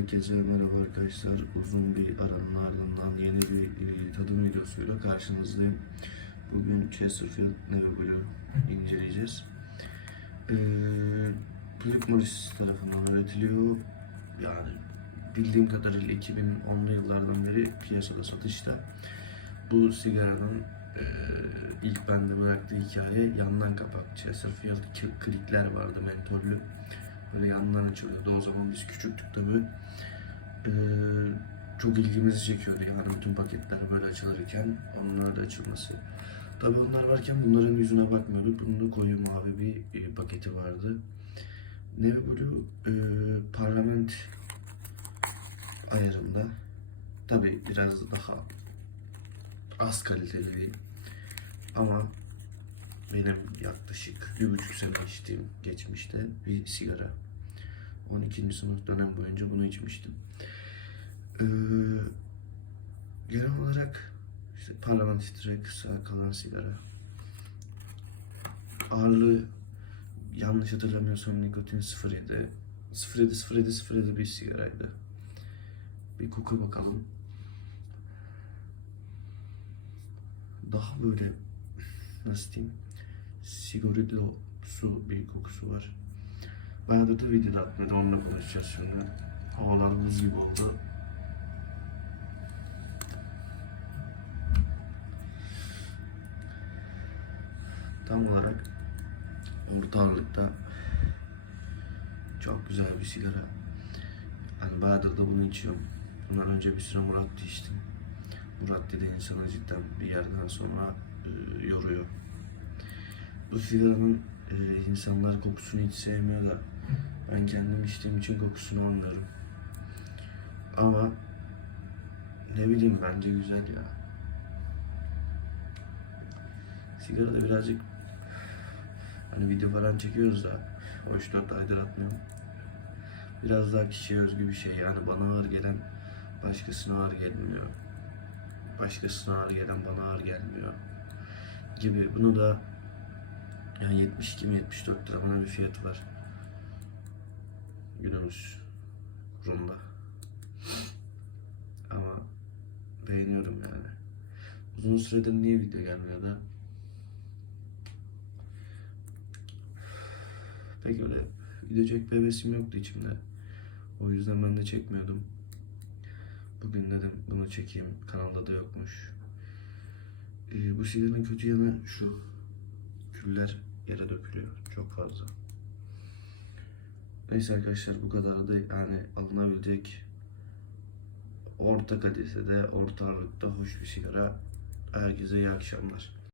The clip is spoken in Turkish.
Herkese merhaba arkadaşlar. Uzun bir aranın ardından yeni bir e, tadım videosuyla karşınızdayım. Bugün Chesterfield Blue inceleyeceğiz. Ee, Philip Morris tarafından üretiliyor. Yani bildiğim kadarıyla 2010'lu yıllardan beri piyasada satışta. Bu sigaranın e, ilk bende bıraktığı hikaye yandan kapak. Chesterfield klikler vardı mentollü. Böyle yandan açılıyordu. O zaman biz küçüktük tabi. Ee, çok ilgimizi çekiyordu yani bütün paketler böyle açılırken onlar da açılması. Tabi onlar varken bunların yüzüne bakmıyorduk. Bunun da koyu mavi bir e, paketi vardı. Neve Blue e, parlament ayarında. Tabi biraz daha az kaliteli ama benim yaklaşık bir buçuk sene içtiğim geçmişte bir sigara. 12. sınıf dönem boyunca bunu içmiştim. Ee, genel olarak işte parlamenter kısa kalan sigara. Ağırlığı yanlış hatırlamıyorsam nikotin 07. 07 07 07 bir sigaraydı. Bir koku bakalım. Daha böyle nasıl diyeyim sigarillo su bir kokusu var. Bayağıdır da video atmadı onunla konuşacağız şimdi. Havalar gibi oldu. Tam olarak orta ağırlıkta çok güzel bir sigara. Hani bayağıdır da bunu içiyorum. Bundan önce bir süre Murat içtim. Murat dedi insanı cidden bir yerden sonra e, yoruyor. Bu sigaranın e, insanlar kokusunu hiç sevmiyor da ben kendim içtiğim için kokusunu anlıyorum. Ama ne bileyim bence güzel ya. Sigara da birazcık hani video falan çekiyoruz da 3-4 aydır atmıyorum. Biraz daha kişiye özgü bir şey yani bana ağır gelen başkasına ağır gelmiyor. Başkasına ağır gelen bana ağır gelmiyor gibi. Bunu da yani 72 mi 74 lira bana bir fiyatı var. Günümüz kurunda. Ama beğeniyorum yani. Uzun süredir niye video gelmiyor da? Pek öyle video çekme hevesim yoktu içimde. O yüzden ben de çekmiyordum. Bugün dedim bunu çekeyim. Kanalda da yokmuş. Ee, bu sigaranın kötü yanı şu. Küller yere dökülüyor çok fazla. Neyse arkadaşlar bu kadar da yani alınabilecek orta kalitede, orta ağırlıkta hoş bir sigara. Herkese iyi akşamlar.